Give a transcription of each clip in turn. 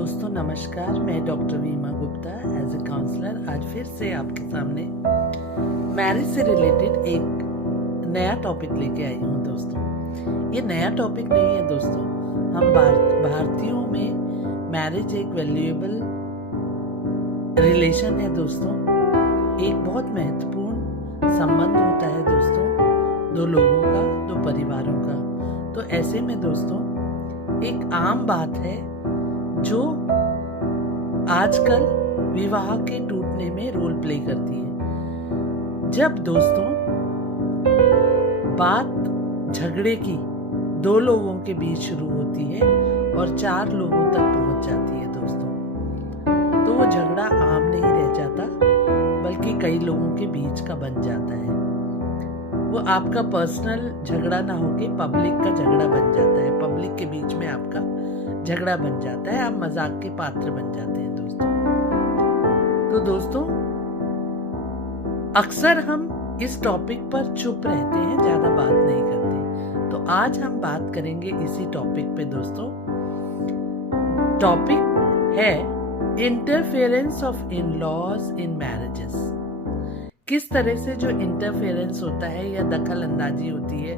दोस्तों नमस्कार, मैं डॉक्टर वीमा गुप्ता एज ए काउंसलर आज फिर से आपके सामने मैरिज से रिलेटेड एक नया टॉपिक लेके आई हूँ। दोस्तों ये नया टॉपिक नहीं है दोस्तों, हम भारतीयों में मैरिज एक वैल्यूएबल रिलेशन है दोस्तों। एक बहुत महत्वपूर्ण संबंध होता है दोस्तों, दो लोगों का, दो परिवारों का। तो ऐसे में दोस्तों एक आम बात है जो आजकल विवाह के टूटने में रोल प्ले करती है। जब दोस्तों बात झगड़े की दो लोगों के बीच शुरू होती है और 4 लोगों तक पहुंच जाती है दोस्तों, तो वो झगड़ा आम नहीं रह जाता बल्कि कई लोगों के बीच का बन जाता है। वो आपका पर्सनल झगड़ा ना होके पब्लिक का झगड़ा बन जाता है, पब्लिक के बीच में आपका झगड़ा बन जाता है, आप मजाक के पात्र बन जाते हैं दोस्तों। तो दोस्तों अक्सर हम इस टॉपिक पर चुप रहते हैं, ज्यादा बात नहीं करते। तो आज हम बात करेंगे इसी टॉपिक पे दोस्तों। टॉपिक है interference of in-laws in marriages. किस तरह से जो इंटरफेरेंस होता है या दखल अंदाजी होती है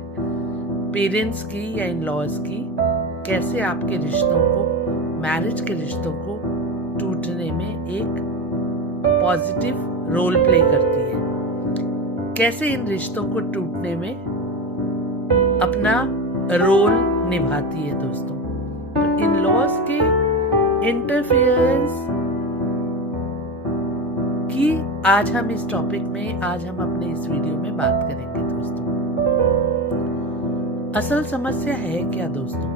पेरेंट्स की या इन-लॉज की, कैसे आपके रिश्तों को, मैरिज के रिश्तों को टूटने में एक पॉजिटिव रोल प्ले करती है, कैसे इन रिश्तों को टूटने में अपना रोल निभाती है दोस्तों। तो इन लॉज के इंटरफेरेंस की आज हम इस टॉपिक में, आज हम अपने इस वीडियो में बात करेंगे दोस्तों। असल समस्या है क्या दोस्तों,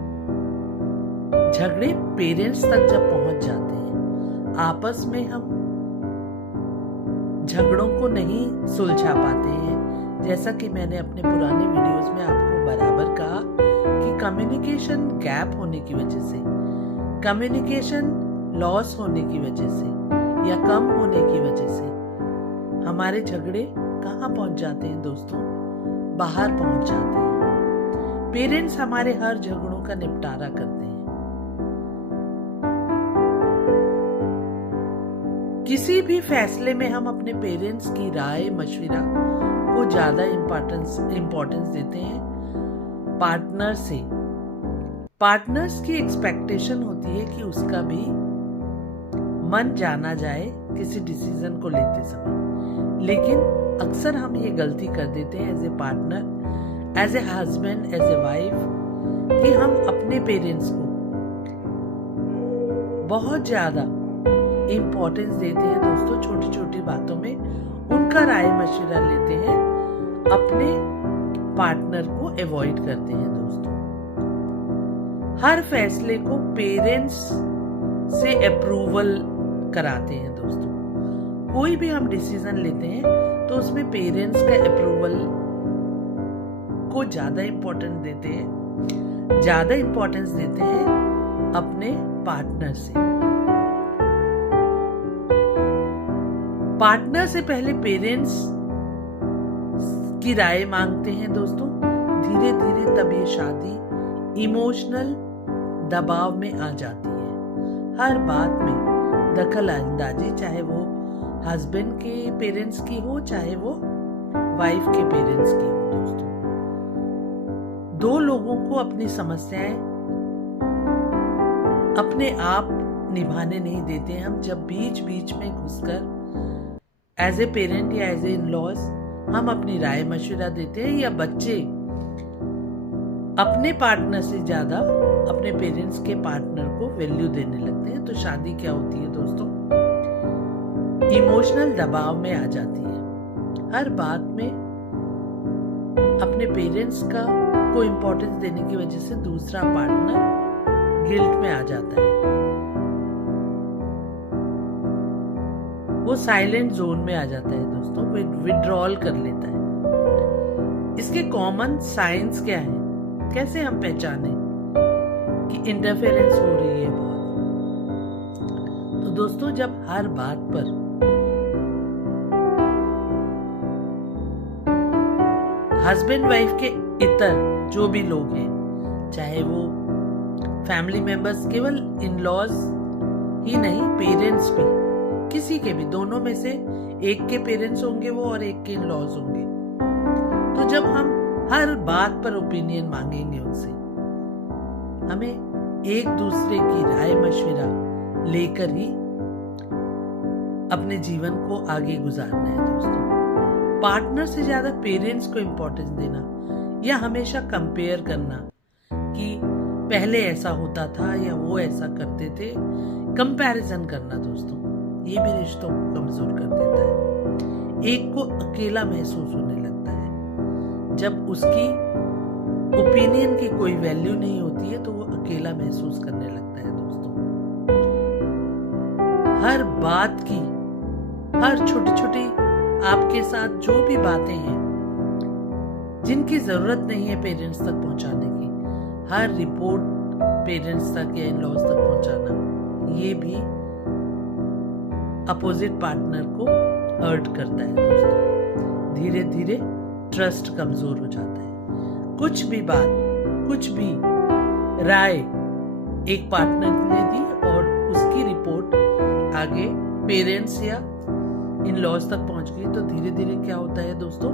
झगड़े पेरेंट्स तक जब पहुंच जाते हैं, आपस में हम झगड़ों को नहीं सुलझा पाते हैं। जैसा कि मैंने अपने पुराने वीडियोस में आपको बराबर कहा कि कम्युनिकेशन गैप होने की वजह से, कम्युनिकेशन लॉस होने की वजह से या कम होने की वजह से हमारे झगड़े कहाँ पहुंच जाते हैं दोस्तों, बाहर पहुंच जाते हैं। पेरेंट्स हमारे हर झगड़ों का निपटारा करते हैं। किसी भी फैसले में हम अपने पेरेंट्स की राय मशविरा को ज्यादा इम्पोर्टेंस देते हैं पार्टनर से। पार्टनर्स की एक्सपेक्टेशन होती है कि उसका भी मन जाना जाए किसी डिसीजन को लेते समय, लेकिन अक्सर हम ये गलती कर देते हैं as a partner, as a husband, as a wife, कि हम अपने पेरेंट्स को बहुत ज्यादा इम्पोर्टेंस देते हैं दोस्तों। छोटी छोटी बातों में उनका राय मशवरा लेते हैं, अपने पार्टनर को अवॉइड करते हैं दोस्तों। हर फैसले को पेरेंट्स से अप्रूवल कराते हैं दोस्तों। कोई भी हम डिसीजन लेते हैं तो उसमें पेरेंट्स का अप्रूवल को ज्यादा इम्पोर्टेंस देते हैं अपने पार्टनर से। पार्टनर से पहले पेरेंट्स की राय मांगते हैं दोस्तों। धीरे धीरे तब ये शादी इमोशनल दबाव में आ जाती है। हर बात में दखल अंदाजी, चाहे वो हस्बैंड के पेरेंट्स की हो, चाहे वो वाइफ के पेरेंट्स की हो दोस्तों। दो लोगों को अपनी समस्याएं अपने आप निभाने नहीं देते हम। जब बीच बीच में घुसकर एज ए पेरेंट या एज ए इन-लॉज हम अपनी राय मशवरा देते हैं, या बच्चे अपने पार्टनर से ज्यादा अपने पेरेंट्स के पार्टनर को वैल्यू देने लगते हैं, तो शादी क्या होती है दोस्तों, इमोशनल दबाव में आ जाती है। हर बात में अपने पेरेंट्स को इम्पोर्टेंस देने की वजह से दूसरा पार्टनर गिल्ट में आ जाता है, वो साइलेंट जोन में आ जाता है दोस्तों, विड्रॉल कर लेता है। इसके कॉमन साइंस क्या है, कैसे हम पहचाने कि इंटरफेरेंस हो रही है बहुत। तो दोस्तों जब हर बात पर हस्बैंड वाइफ के इतर जो भी लोग हैं, चाहे वो फैमिली मेंबर्स, केवल इन लॉज ही नहीं, पेरेंट्स भी, किसी के भी, दोनों में से एक के पेरेंट्स होंगे वो और एक के इन लॉज होंगे। तो जब हम हर बात पर ओपिनियन मांगेंगे उनसे, हमें एक दूसरे की राय मशविरा लेकर ही अपने जीवन को आगे गुजारना है दोस्तों। पार्टनर से ज्यादा पेरेंट्स को इम्पोर्टेंस देना या हमेशा कंपेयर करना कि पहले ऐसा होता था या वो ऐसा करते थे, कंपैरिजन करना दोस्तों, ये भी रिश्तों को कमजोर कर देता है। एक को अकेला महसूस होने लगता है। जब उसकी ओपिनियन की कोई वैल्यू नहीं होती है तो वो अकेला महसूस करने लगता है दोस्तों। हर बात की, हर छोटी छोटी आपके साथ जो भी बातें हैं जिनकी जरूरत नहीं है पेरेंट्स तक पहुंचाने की, हर रिपोर्ट पेरेंट्स तक या इन लॉज तक पहुंचाना, ये भी अपोजिट पार्टनर को हर्ट करता है दोस्तों। धीरे धीरे ट्रस्ट कमजोर हो जाता है। कुछ भी बात, कुछ भी राय एक पार्टनर ने दी और उसकी रिपोर्ट आगे पेरेंट्स या इन लॉज तक पहुंच गई तो धीरे धीरे क्या होता है दोस्तों,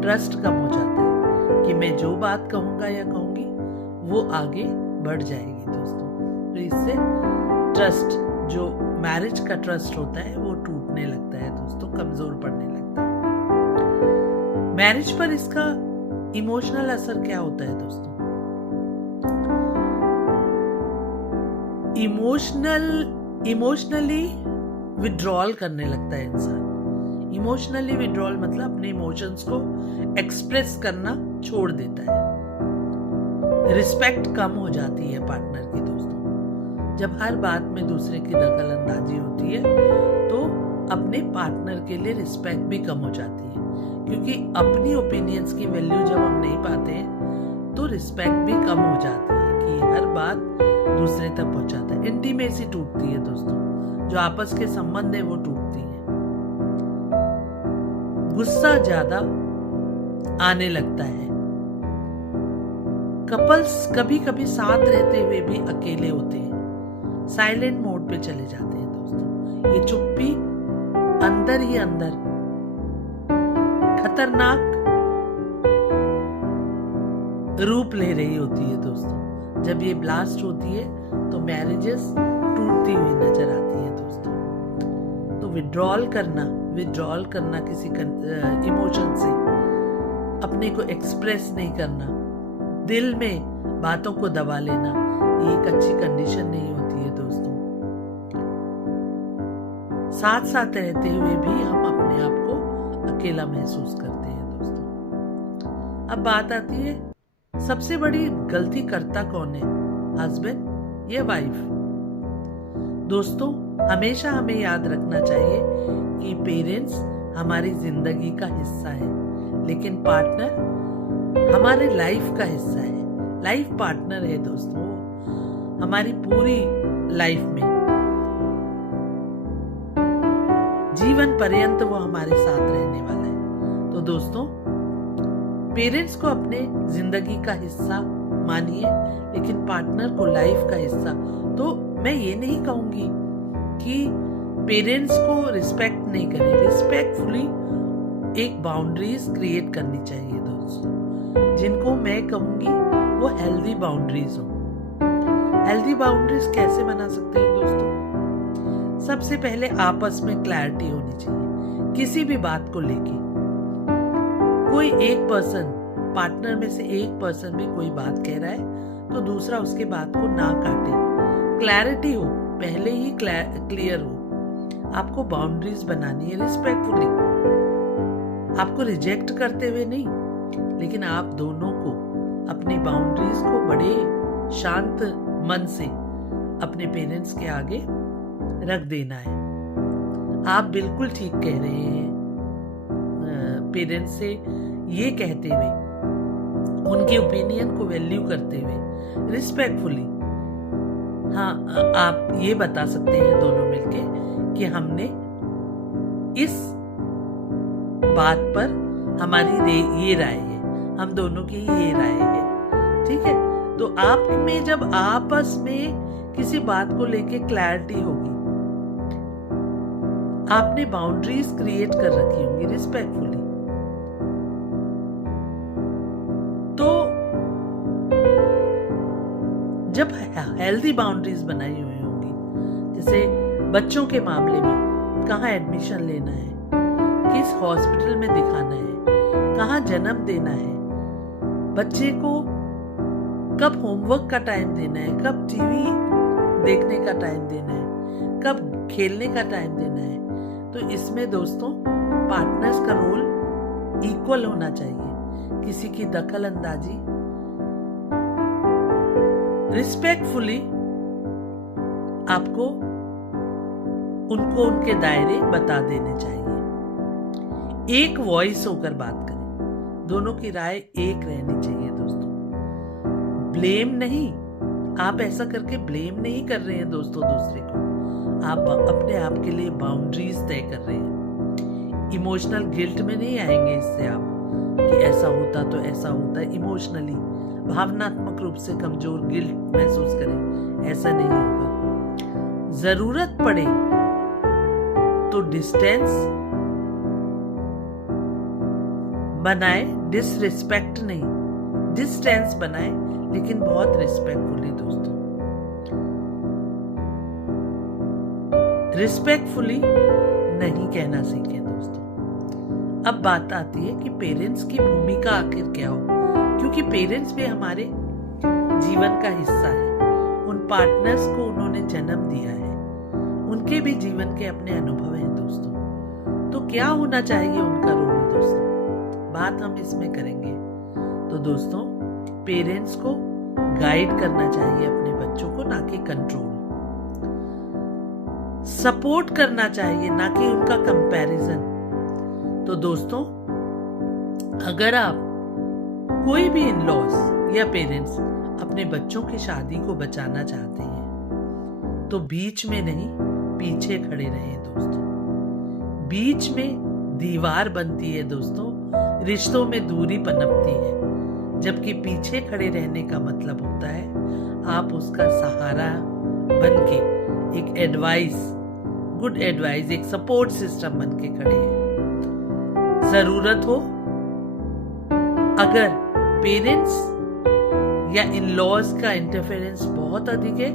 ट्रस्ट कम हो जाता है कि मैं जो बात कहूंगा या कहूंगी वो आगे बढ़ जाएगी दोस्तों। तो इससे ट्रस्ट, जो मैरिज का ट्रस्ट होता है वो टूटने लगता है दोस्तों, कमजोर पड़ने लगता है। मैरिज पर इसका इमोशनल असर क्या होता है दोस्तों? इमोशनली विड्रॉल करने लगता है इंसान। इमोशनली विड्रॉल मतलब अपने इमोशंस को एक्सप्रेस करना छोड़ देता है। रिस्पेक्ट कम हो जाती है पार्टनर की दोस्तों। जब हर बात में दूसरे की दखल अंदाजी होती है तो अपने पार्टनर के लिए रिस्पेक्ट भी कम हो जाती है, क्योंकि अपनी ओपिनियंस की वैल्यू जब हम नहीं पाते हैं तो रिस्पेक्ट भी कम हो जाती है कि हर बात दूसरे तक पहुंचाता है। इंटीमेसी टूटती है दोस्तों, जो आपस के संबंध है वो टूटती है। गुस्सा ज्यादा आने लगता है। कपल्स कभी कभी साथ रहते हुए भी अकेले होते हैं, साइलेंट मोड पे चले जाते हैं दोस्तों। ये चुप्पी अंदर ही अंदर खतरनाक रूप ले रही होती है दोस्तों। जब ये ब्लास्ट होती है तो मैरिजेस टूटती हुई नजर आती है दोस्तों। तो विड्रॉल करना किसी इमोशन से, अपने को एक्सप्रेस नहीं करना, दिल में बातों को दबा लेना, ये एक अच्छी कंडीशन नहीं होती है दोस्तों। साथ साथ रहते हुए भी हम अपने आप को अकेला महसूस करते हैं दोस्तों। अब बात आती है, सबसे बड़ी गलती करता कौन है, हस्बैंड या वाइफ? दोस्तों, हमेशा हमें याद रखना चाहिए कि पेरेंट्स हमारी जिंदगी का हिस्सा है, लेकिन पार्टनर हमारे लाइफ का हिस्सा है। लाइफ पार्टनर है दोस्तों, हमारी पूरी लाइफ में जीवन पर्यंत वो हमारे साथ रहने वाला है। तो दोस्तों, पेरेंट्स को अपने जिंदगी का हिस्सा मानिए, लेकिन पार्टनर को लाइफ का हिस्सा। तो मैं ये नहीं कहूंगी कि पेरेंट्स को रिस्पेक्ट नहीं करें, रिस्पेक्टफुली एक बाउंड्रीज क्रिएट करनी चाहिए दोस्तों, जिनको मैं कहूंगी वो हेल्दी बाउंड्रीज हो। हेल्दी बाउंड्रीज कैसे बना सकते हैं दोस्तों? सबसे पहले आपस में क्लैरिटी होनी चाहिए किसी भी बात को लेके। कोई एक पर्सन, पार्टनर में से एक पर्सन भी कोई बात कह रहा है तो दूसरा उसके बात को ना काटे। क्लैरिटी हो, पहले ही क्लियर हो। आपको बाउंड्रीज बनानी है रिस्पेक्टफुली, आपको रिजेक्ट करते हुए नहीं, लेकिन आप दोनों को अपनी बाउंड्रीज को बड़े शांत मन से अपने पेरेंट्स के आगे रख देना है। आप बिल्कुल ठीक कह रहे हैं, पेरेंट्स से ये कहते हुए, उनके ओपिनियन को वैल्यू करते हुए, रिस्पेक्टफुली। हाँ, आप ये बता सकते हैं दोनों मिलके कि हमने इस बात पर हमारी ये राय है, हम दोनों की ये राय है, ठीक है। तो आप में जब आपस में किसी बात को लेके क्लैरिटी होगी आपने बाउंड्रीज क्रिएट कर रखी होंगी रिस्पेक्टफुली। तो जब हेल्दी बाउंड्रीज बनाई हुई होंगी, जैसे बच्चों के मामले में कहाँ एडमिशन लेना है, किस हॉस्पिटल में दिखाना है, कहाँ जन्म देना है, बच्चे को कब होमवर्क का टाइम देना है, कब टीवी देखने का टाइम देना है, कब खेलने का टाइम देना है। तो इसमें दोस्तों पार्टनर्स का रोल इक्वल होना चाहिए। किसी की दखल अंदाजी, रिस्पेक्टफुली आपको उनको उनके दायरे बता देने चाहिए। एक वॉइस होकर बात करें, दोनों की राय एक रहनी चाहिए दोस्तों। ब्लेम नहीं, आप ऐसा करके ब्लेम नहीं कर रहे हैं दोस्तों दूसरे को, आप अपने आप के लिए बाउंड्रीज तय कर रहे हैं। इमोशनल गिल्ट में नहीं आएंगे इससे आप कि ऐसा होता तो ऐसा होता। इमोशनली भावनात्मक रूप से कमजोर गिल्ट महसूस करें, ऐसा नहीं होगा। जरूरत पड़े तो डिस्टेंस बनाए, डिसरिस्पेक्ट नहीं, डिस्टेंस बनाए लेकिन बहुत रिस्पेक्टफुली दोस्तों। रिस्पेक्टफुली नहीं कहना सीखें दोस्तों। अब बात आती है कि पेरेंट्स की भूमिका आखिर क्या हो, क्योंकि पेरेंट्स भी हमारे जीवन का हिस्सा है। उन पार्टनर्स को उन्होंने जन्म दिया है, उनके भी जीवन के अपने अनुभव हैं दोस्तों। तो क्या होना चाहिए उनका रोल दोस्तों, बात हम इसमें करेंगे। तो दोस्तों पेरेंट्स को गाइड करना चाहिए अपने बच्चों को, ना कि कंट्रोल। सपोर्ट करना चाहिए, ना कि उनका कंपैरिजन। तो दोस्तों अगर आप कोई भी इन-लॉज या पेरेंट्स अपने बच्चों की शादी को बचाना चाहते हैं तो बीच में नहीं, पीछे खड़े रहें दोस्तों। बीच में दीवार बनती है दोस्तों, रिश्तों में दूरी पनपती है, जबकि पीछे खड़े रहने का मतलब होता है आप उसका सहारा बनके एक एडवाइस, गुड एडवाइस, एक सपोर्ट सिस्टम बनके खड़े हैं। जरूरत हो अगर पेरेंट्स या इन-लॉज का इंटरफेरेंस बहुत अधिक है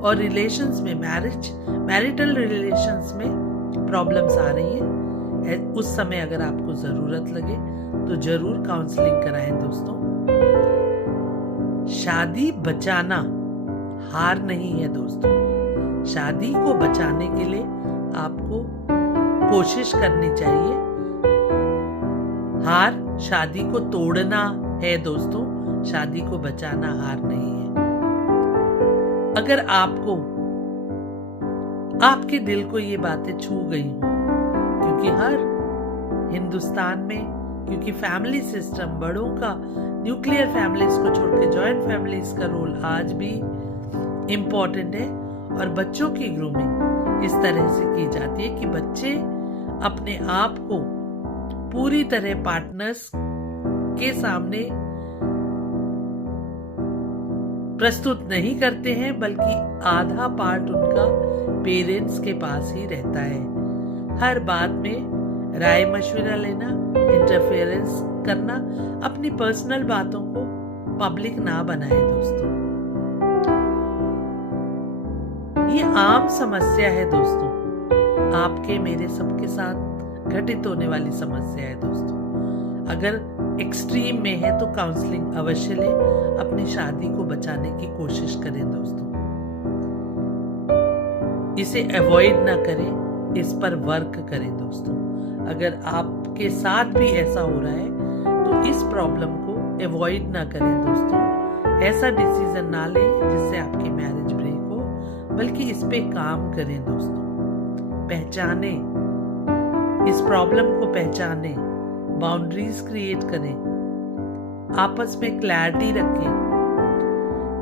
और रिलेशंस में, मैरिटल रिलेशंस में प्रॉब्लम्स आ रही हैं, उस समय अगर आपको जरूरत लगे तो जरूर काउंसलिंग कराएं दोस्तों। शादी बचाना हार नहीं है दोस्तों। शादी को बचाने के लिए आपको कोशिश करनी चाहिए। हार शादी को तोड़ना है दोस्तों, शादी को बचाना हार नहीं है। अगर आपको, आपके दिल को ये बातें छू गई हो, क्योंकि हर हिंदुस्तान में, क्योंकि फैमिली सिस्टम, बड़ों का न्यूक्लियर फैमिलीज को छोड़ के जॉइंट फैमिलीज का रोल आज भी इम्पोर्टेंट है। और बच्चों की ग्रूमिंग इस तरह से की जाती है कि बच्चे अपने आप को पूरी तरह पार्टनर्स के सामने प्रस्तुत नहीं करते हैं, बल्कि आधा पार्ट उनका पेरेंट्स के पास ही रहता है। हर बात में राय मशविरा लेना, इंटरफेरेंस करना, अपनी पर्सनल बातों को पब्लिक ना बनाए दोस्तों। ये आम समस्या है दोस्तों, आपके मेरे सबके साथ घटित होने वाली समस्या है दोस्तों। अगर एक्सट्रीम में है तो काउंसलिंग अवश्य लें, अपनी शादी को बचाने की कोशिश करें दोस्तों। इसे अवॉइड ना करें, इस पर वर्क करें दोस्तों। अगर आपके साथ भी ऐसा हो रहा है तो इस प्रॉब्लम को अवॉइड ना करें दोस्तों। ऐसा डिसीजन ना लें जिससे आपकी मैरिज ब्रेक हो, बल्कि इस पे काम करें दोस्तों। पहचानें, इस प्रॉब्लम को पहचानें, बाउंड्रीज क्रिएट करें, आपस में क्लैरिटी रखें,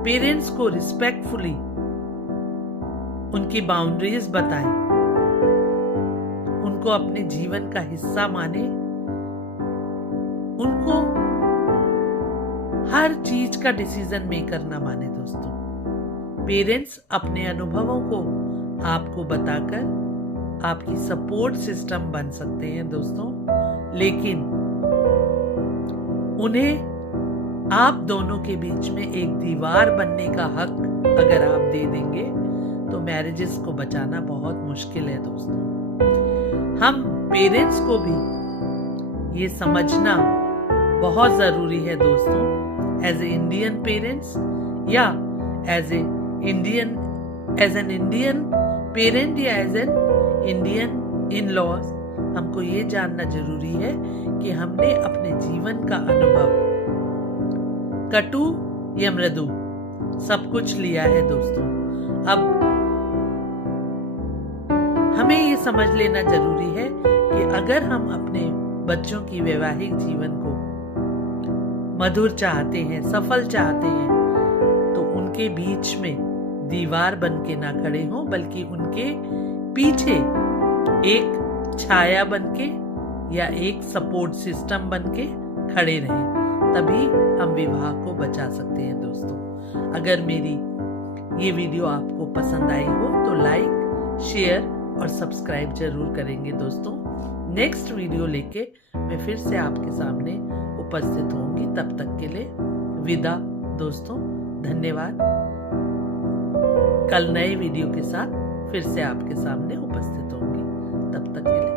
पेरेंट्स को रिस्पेक्टफुली उनकी बाउंड्रीज बताएं, उनको अपने जीवन का हिस्सा माने, उनको हर चीज का डिसीजन मेकर ना माने दोस्तों। पेरेंट्स अपने अनुभवों को आपको बताकर आपकी सपोर्ट सिस्टम बन सकते हैं दोस्तों, लेकिन उन्हें आप दोनों के बीच में एक दीवार बनने का हक अगर आप दे देंगे तो मैरिजेस को बचाना बहुत मुश्किल है दोस्तों। हम पेरेंट्स को भी ये समझना बहुत जरूरी है दोस्तों, एज ए इंडियन पेरेंट्स या एज एन इंडियन पेरेंट या as an Indian in laws, हमको ये जानना जरूरी है कि हमने अपने जीवन का अनुभव कटु या मृदु सब कुछ लिया है दोस्तों। अब हमें ये समझ लेना जरूरी है कि अगर हम अपने बच्चों की वैवाहिक जीवन को मधुर चाहते हैं, सफल चाहते हैं, तो उनके बीच में दीवार बन के ना खड़े हों, बल्कि उनके पीछे एक छाया बनके या एक सपोर्ट सिस्टम बनके खड़े रहें, तभी हम विवाह को बचा सकते हैं दोस्तों। अगर मेरी ये वीडियो आपको पसंद आई हो तो लाइक, शेयर और सब्सक्राइब जरूर करेंगे दोस्तों। नेक्स्ट वीडियो लेके मैं फिर से आपके सामने उपस्थित होंगी। तब तक के लिए विदा दोस्तों, धन्यवाद। कल नए वीडियो के साथ फिर से आपके सामने उपस्थित होंगी। तब तक के लिए